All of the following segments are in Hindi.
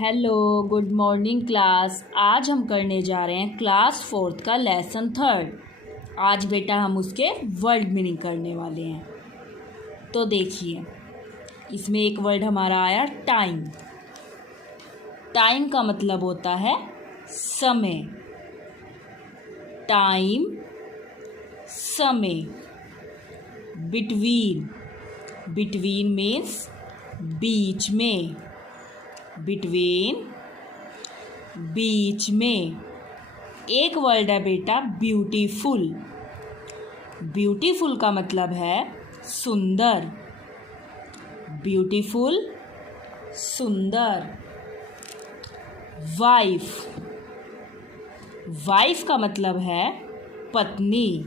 Hello, good morning class. आज हम करने जा रहे हैं क्लास 4th का लेसन 3rd। आज बेटा हम उसके वर्ड मीनिंग करने वाले हैं। तो देखिए, इसमें एक वर्ड हमारा आया टाइम। टाइम का मतलब होता है समय। टाइम समय। बिटवीन, बिटवीन मीन्स बीच में। बिटवीन बीच में। एक वर्ड है बेटा ब्यूटीफुल। ब्यूटीफुल का मतलब है सुंदर। ब्यूटीफुल सुंदर। वाइफ, वाइफ का मतलब है पत्नी।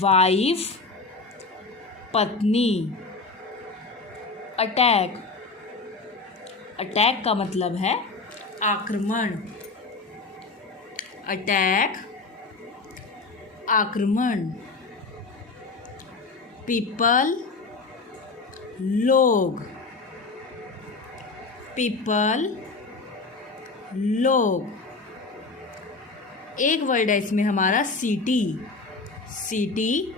वाइफ पत्नी। अटैक, अटैक का मतलब है आक्रमण। अटैक आक्रमण। पीपल लोग। पीपल लोग। एक वर्ड है इसमें हमारा सिटी। सिटी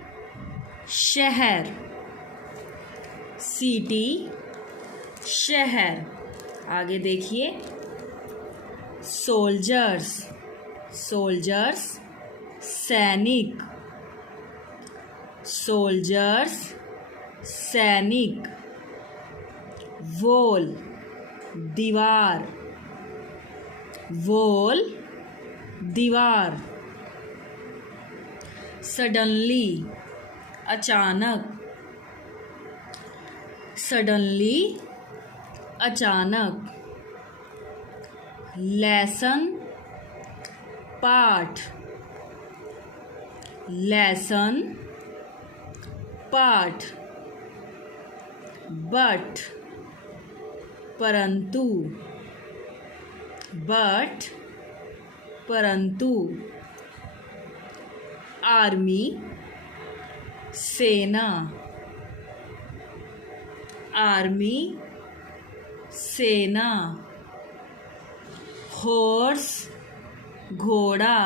शहर। सिटी शहर। आगे देखिए, सोल्जर्स, सोल्जर्स सैनिक। सोल्जर्स सैनिक। वॉल दीवार। वॉल दीवार। सडनली अचानक। सडनली अचानक। लेसन पाठ। लेसन पाठ। बट परंतु। बट परंतु। आर्मी सेना। आर्मी सेना। हॉर्स घोड़ा।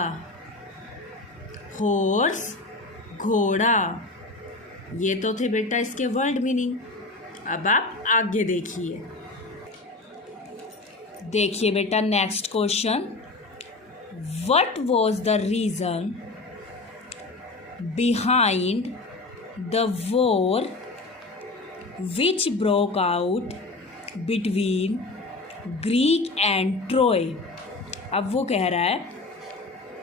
हॉर्स घोड़ा। ये तो थे बेटा इसके वर्ड मीनिंग। अब आप आगे देखिए। देखिए बेटा next question. What was the reason behind the war which broke out between Greek and Troy. अब वो कह रहा है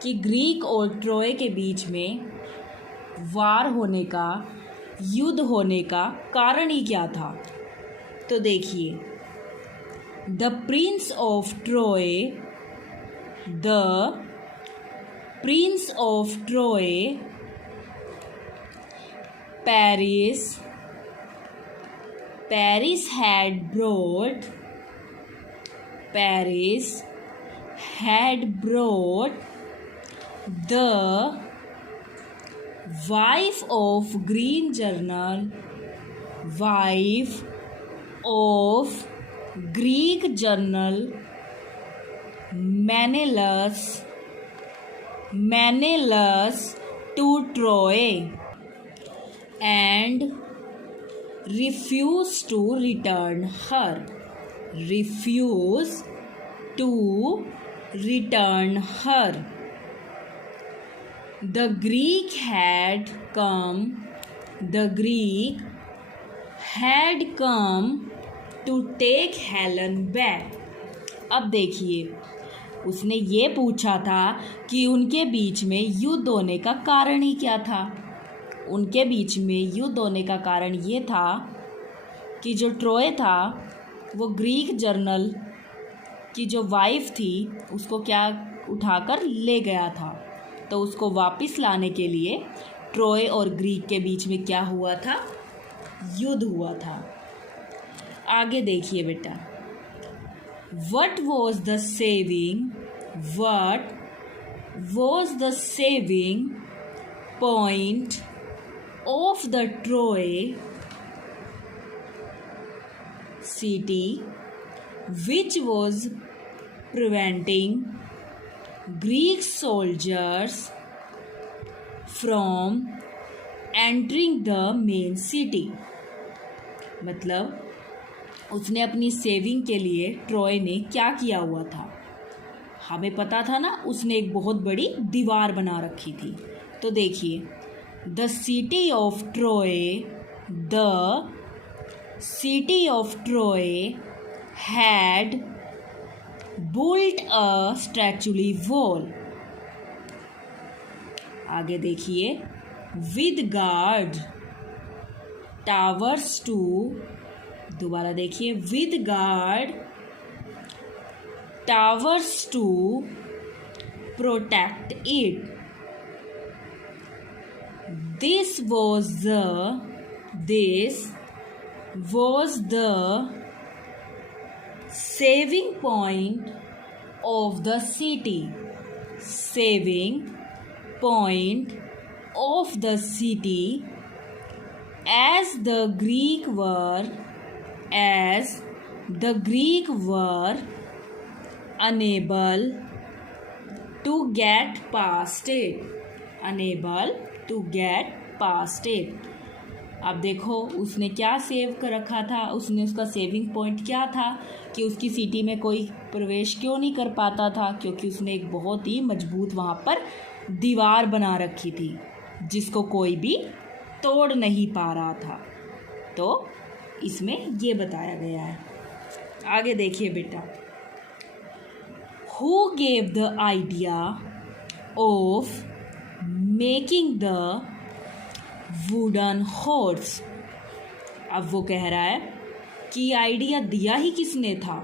कि ग्रीक और ट्रोय के बीच में वार होने का, युद्ध होने का कारण ही क्या था। तो देखिए, the prince of Troy, the prince of Troy, Paris, Paris had brought, Paris had brought the wife of Green Journal, wife of Greek journal Menelaus, Menelaus to Troy and refuse to return her. Refuse to return her. The Greek had come, the Greek had come to take Helen back. अब देखिए, उसने ये पूछा था कि उनके बीच में युद्ध होने का कारण ही क्या था। उनके बीच में युद्ध होने का कारण ये था कि जो ट्रोय था वो ग्रीक जर्नल की जो वाइफ थी उसको क्या उठाकर ले गया था। तो उसको वापस लाने के लिए ट्रोय और ग्रीक के बीच में क्या हुआ था, युद्ध हुआ था। आगे देखिए बेटा, what was the saving, what was the saving point of the Troy city which was preventing Greek soldiers from entering the main city. मतलब उसने अपनी सेविंग के लिए ट्रॉय ने क्या किया हुआ था, हमें पता था ना, उसने एक बहुत बड़ी दीवार बना रखी थी। तो देखिए, the city of Troy had built a statuary wall. आगे देखिए, with guard towers to, दोबारा देखिए, with guard towers to protect it. This was the saving point of the city. Saving point of the city, as the Greek were unable to get past it. अब देखो उसने क्या सेव कर रखा था, उसका सेविंग पॉइंट क्या था कि उसकी सिटी में कोई प्रवेश क्यों नहीं कर पाता था, क्योंकि उसने एक बहुत ही मजबूत वहाँ पर दीवार बना रखी थी जिसको कोई भी तोड़ नहीं पा रहा था। तो इसमें ये बताया गया है। आगे देखिए बेटा, who gave the idea of making the wooden horse. अब वो कह रहा है कि आइडिया दिया ही किसने था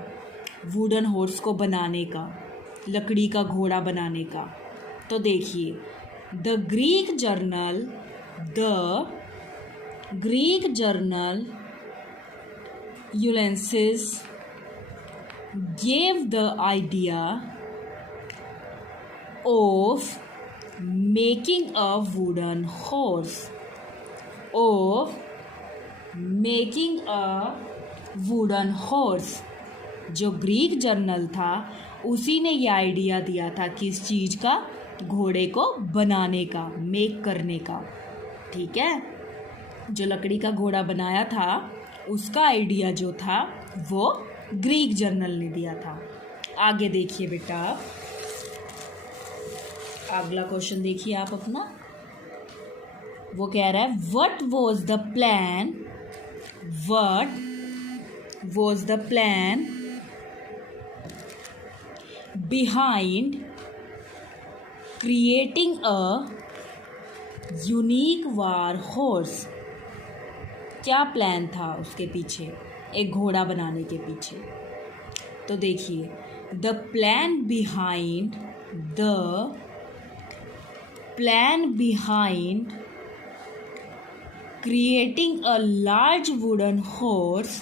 वुडन हॉर्स को बनाने का, लकड़ी का घोड़ा बनाने का। तो देखिए, the Greek general Ulysses gave the idea of making a wooden horse. जो ग्रीक जर्नल था उसी ने ये आइडिया दिया था किस चीज़ का, घोड़े को बनाने का, मेक करने का। ठीक है, जो लकड़ी का घोड़ा बनाया था उसका आइडिया जो था वो ग्रीक जर्नल ने दिया था। आगे देखिए बेटा, अगला क्वेश्चन देखिए आप अपना। वो कह रहा है, what was the plan behind creating a unique war horse. क्या प्लान था उसके पीछे, एक घोड़ा बनाने के पीछे। तो देखिए, the plan behind creating a large wooden horse,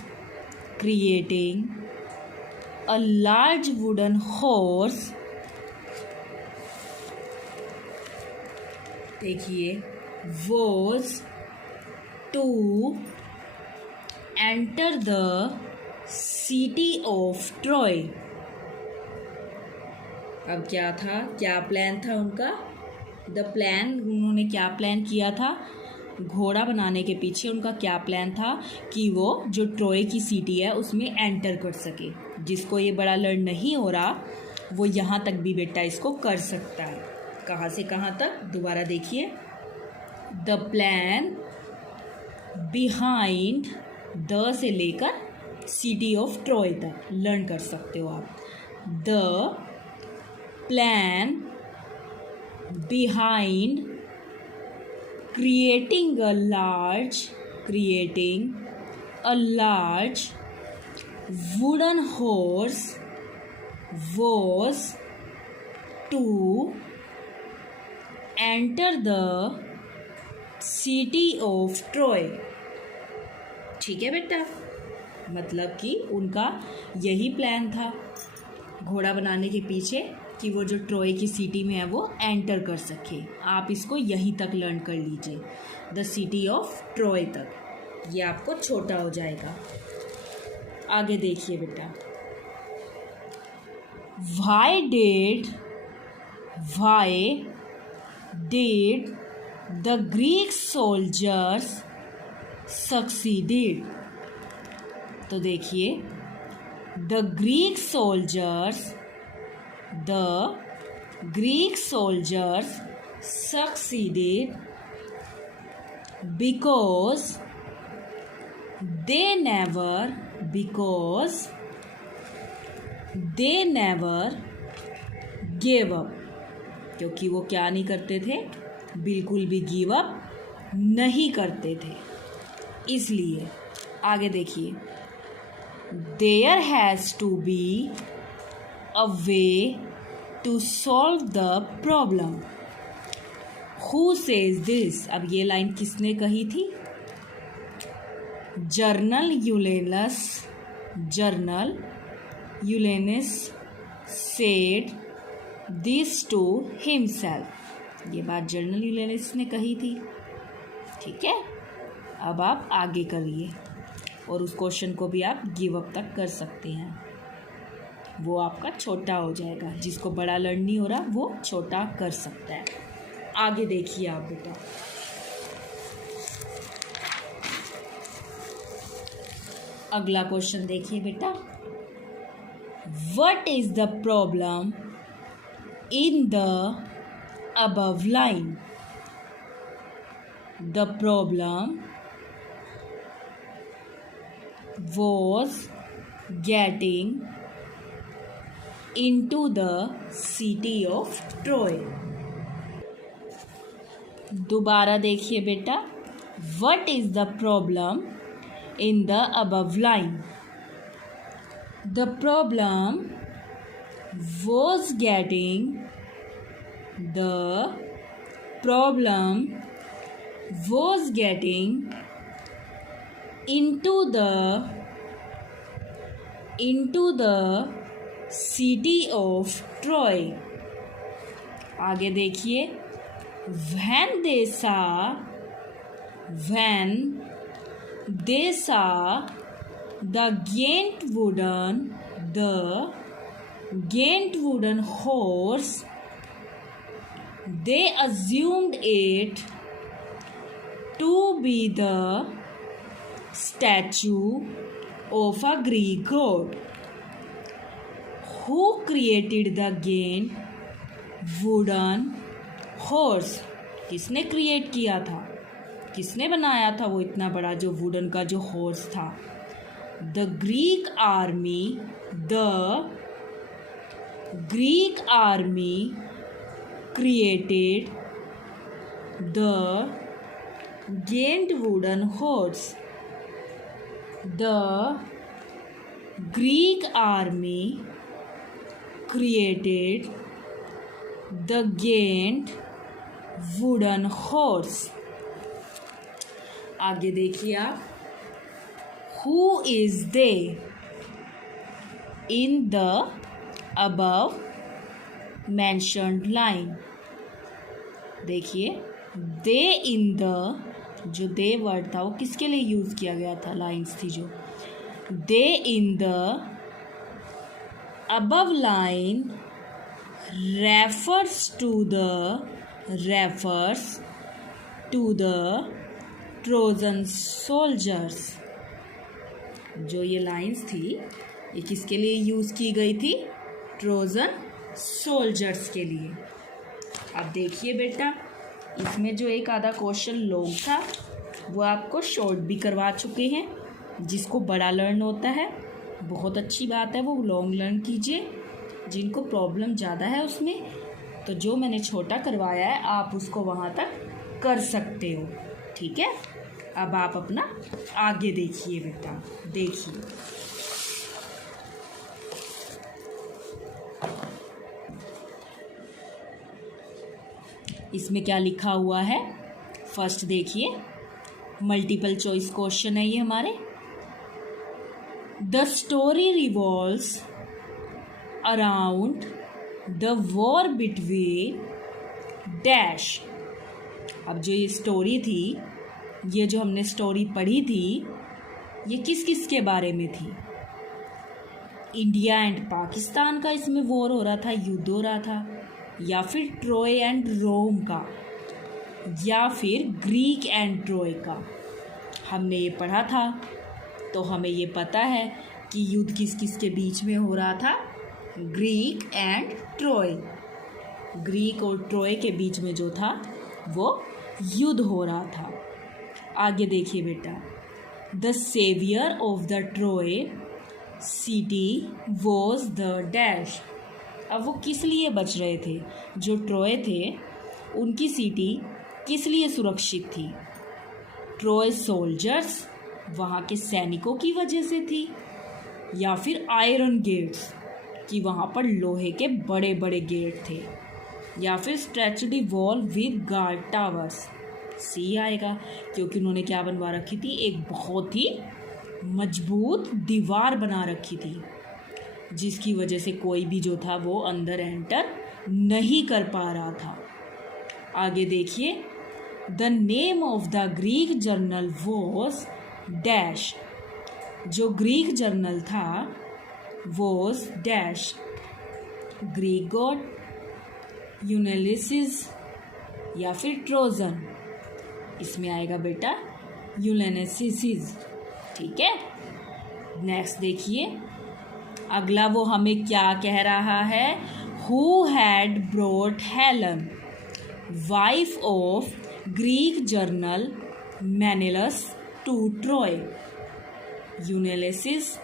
देखिए, was to enter the city of Troy. अब क्या था, क्या प्लान था उनका, उन्होंने क्या प्लान किया था, घोड़ा बनाने के पीछे उनका क्या प्लान था कि वो जो ट्रॉय की सिटी है उसमें एंटर कर सके। जिसको ये बड़ा लर्न नहीं हो रहा वो यहाँ तक भी बेटा इसको कर सकता है। कहाँ से कहाँ तक, दोबारा देखिए, द प्लान बिहाइंड, द से लेकर सिटी ऑफ ट्रॉय तक लर्न कर सकते हो आप। The plan behind creating a large wooden horse was to enter the city of Troy. ठीक है बेटा, मतलब कि उनका यही प्लान था घोड़ा बनाने के पीछे कि वो जो ट्रॉय की सिटी में है वो एंटर कर सके। आप इसको यहीं तक लर्न कर लीजिए, द सिटी ऑफ ट्रॉय तक, ये आपको छोटा हो जाएगा। आगे देखिए बेटा, Why did the Greek soldiers succeeded? तो देखिए, the Greek soldiers succeeded because they never gave up. क्योंकि वो क्या नहीं करते थे, बिल्कुल भी गिव अप नहीं करते थे. इसलिए आगे देखिए, there has to be a way to solve the problem. Who says this? अब ये लाइन किसने कही थी? General Ulysses said this to himself. ये बात जर्नल यूलेनस ने कही थी. ठीक है, अब आप आगे करिए और उस क्वेश्चन को भी आप गिव अप तक कर सकते हैं. वो आपका छोटा हो जाएगा. जिसको बड़ा लर्न नहीं हो रहा वो छोटा कर सकता है. आगे देखिए आप बेटा. अगला क्वेश्चन देखिए बेटा. What is the problem in the above line? The problem was getting into the city of Troy. दोबारा देखिए बेटा. What is the problem in the above line? The problem was getting into the city of Troy. आगे देखिए. when they saw the Ghent wooden horse, they assumed it to be the statue of a Greek god. Who created the Ghent wooden horse? किसने क्रिएट किया था, किसने बनाया था वो इतना बड़ा जो वुडन का जो हॉर्स था? The Greek army created the Ghent wooden horse. The Greek army created the Ghent wooden horse. आगे देखिए आप. Who is they in the above mentioned line? देखिए, they in the, जो they वर्ड था वो किसके लिए यूज़ किया गया था? लाइन्स थी जो. they in the above line refers to the Trojan soldiers. जो ये लाइन्स थी ये किसके लिए यूज़ की गई थी? ट्रोजन सोल्जर्स के लिए. अब देखिए बेटा, इसमें जो एक आधा क्वेश्चन लॉन्ग था वो आपको शॉर्ट भी करवा चुके हैं. जिसको बड़ा लर्न होता है बहुत अच्छी बात है, वो लॉन्ग लर्न कीजिए. जिनको प्रॉब्लम ज़्यादा है उसमें, तो जो मैंने छोटा करवाया है आप उसको वहाँ तक कर सकते हो. ठीक है, अब आप अपना आगे देखिए बेटा. देखिए, इसमें क्या लिखा हुआ है. फर्स्ट देखिए, मल्टीपल चॉइस क्वेश्चन है ये हमारे. The story revolves around the war between dash. अब जो ये स्टोरी थी, ये जो हमने स्टोरी पढ़ी थी, ये किस किस के बारे में थी? इंडिया एंड पाकिस्तान का इसमें वॉर हो रहा था, युद्ध हो रहा था, या फिर ट्रोय एंड रोम का, या फिर ग्रीक एंड ट्रोय का। हमने ये पढ़ा था, तो हमें ये पता है कि युद्ध किस किस के बीच में हो रहा था, ग्रीक एंड ट्रोय। ग्रीक और ट्रोय के बीच में जो था वो युद्ध हो रहा था। आगे देखिए बेटा, the saviour of the Troy city was the dash. अब वो किस लिए बच रहे थे? जो ट्रोय थे उनकी सिटी किस लिए सुरक्षित थी? ट्रोय सोल्जर्स, वहाँ के सैनिकों की वजह से थी, या फिर आयरन गेट्स कि वहाँ पर लोहे के बड़े बड़े गेट थे, या फिर स्ट्रेचडी वॉल विद गार्ड टावर्स। सी आएगा, क्योंकि उन्होंने क्या बनवा रखी थी, एक बहुत ही मजबूत दीवार बना रखी थी, जिसकी वजह से कोई भी जो था वो अंदर एंटर नहीं कर पा रहा था। आगे देखिए, the name of the Greek general was dash. जो ग्रीक जर्नल था वॉज डैश, ग्रीक गॉड, यूनेलिसिस, या फिर ट्रोजन। इसमें आएगा बेटा यूनेलिसिस। ठीक है, नेक्स्ट देखिए, अगला वो हमें क्या कह रहा है, who had brought Helen wife of Greek general Menelaus to Troy? Ulysses,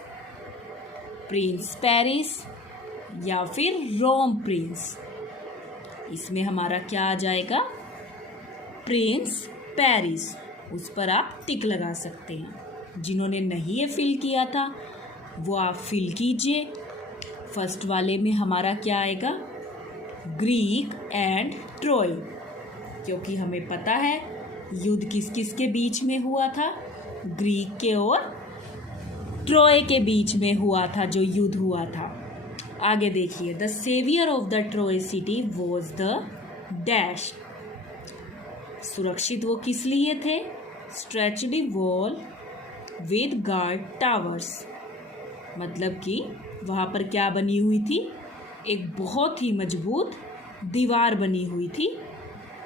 prince Paris, या फिर रोम प्रिंस। इसमें हमारा क्या आ जाएगा, प्रिंस पेरिस। उस पर आप टिक लगा सकते हैं। जिन्होंने नहीं ये फिल किया था वो आप फिल कीजिए। फर्स्ट वाले में हमारा क्या आएगा, ग्रीक एंड ट्रोय, क्योंकि हमें पता है युद्ध किस किस के बीच में हुआ था, ग्रीक के और ट्रोय के बीच में हुआ था जो युद्ध हुआ था। आगे देखिए, the saviour of the Troy city was the dash. सुरक्षित वो किस लिए थे, stretchy wall with guard towers, मतलब कि वहाँ पर क्या बनी हुई थी, एक बहुत ही मजबूत दीवार बनी हुई थी,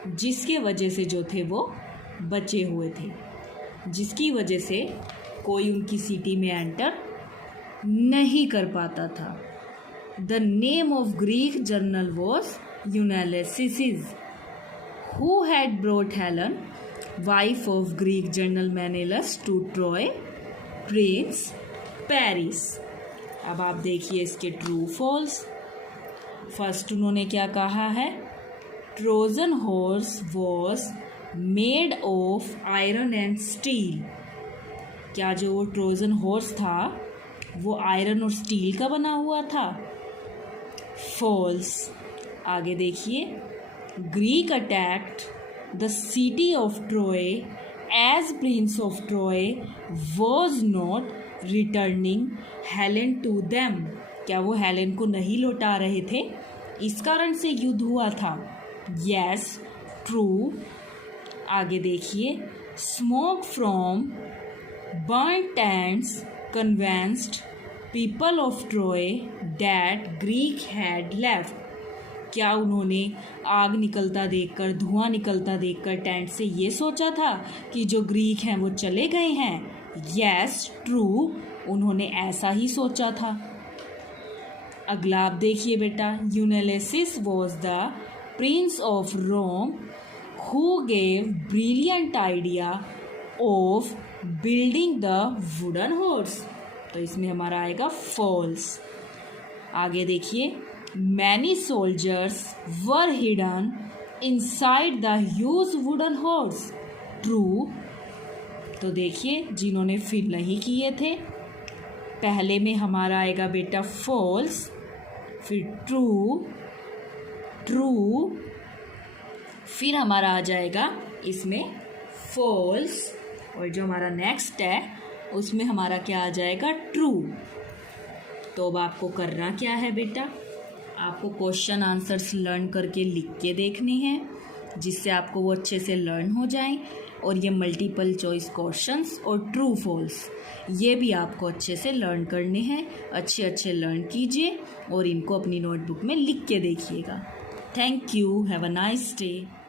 जिसके वजह से जो थे वो बचे हुए थे, जिसकी वजह से कोई उनकी सिटी में एंटर नहीं कर पाता था। The name of Greek general was Ulysses, who had brought Helen wife of Greek general Menelaus to Troy, prince Paris. अब आप देखिए इसके ट्रू फॉल्स। फर्स्ट उन्होंने क्या कहा है, Trojan horse was made of iron and steel. क्या जो वो ट्रोजन हॉर्स था वो आयरन और स्टील का बना हुआ था? फॉल्स। आगे देखिए, Greek attacked the city of Troy as prince of Troy was not returning Helen to them. क्या वो हेलेन को नहीं लौटा रहे थे, इस कारण से युद्ध हुआ था? Yes, true. आगे देखिए, smoke from burned tents convinced people of Troy that Greek had left. क्या उन्होंने आग निकलता देखकर, धुआं निकलता देखकर टेंट से ये सोचा था कि जो ग्रीक हैं वो चले गए हैं? यस, ट्रू, उन्होंने ऐसा ही सोचा था। अगला आप देखिए बेटा, Ulysses was the prince of Rome who gave brilliant idea of building the wooden horse. तो इसमें हमारा आएगा फॉल्स। आगे देखिए, many soldiers were hidden inside the huge wooden horse. True. तो देखिए, जिन्होंने फिल नहीं किए थे, पहले में हमारा आएगा बेटा फॉल्स, फिर ट्रू, ट्रू, फिर हमारा आ जाएगा इसमें फॉल्स, और जो हमारा नेक्स्ट है उसमें हमारा क्या आ जाएगा, ट्रू। तो अब आपको करना क्या है बेटा, आपको क्वेश्चन आंसर्स लर्न करके लिख के देखने हैं जिससे आपको वो अच्छे से लर्न हो जाएं। और ये मल्टीपल चॉइस क्वेश्चंस और ट्रू फॉल्स ये भी आपको अच्छे से लर्न करने हैं। अच्छे लर्न कीजिए और इनको अपनी नोटबुक में लिख के देखिएगा। Thank you. Have a nice day.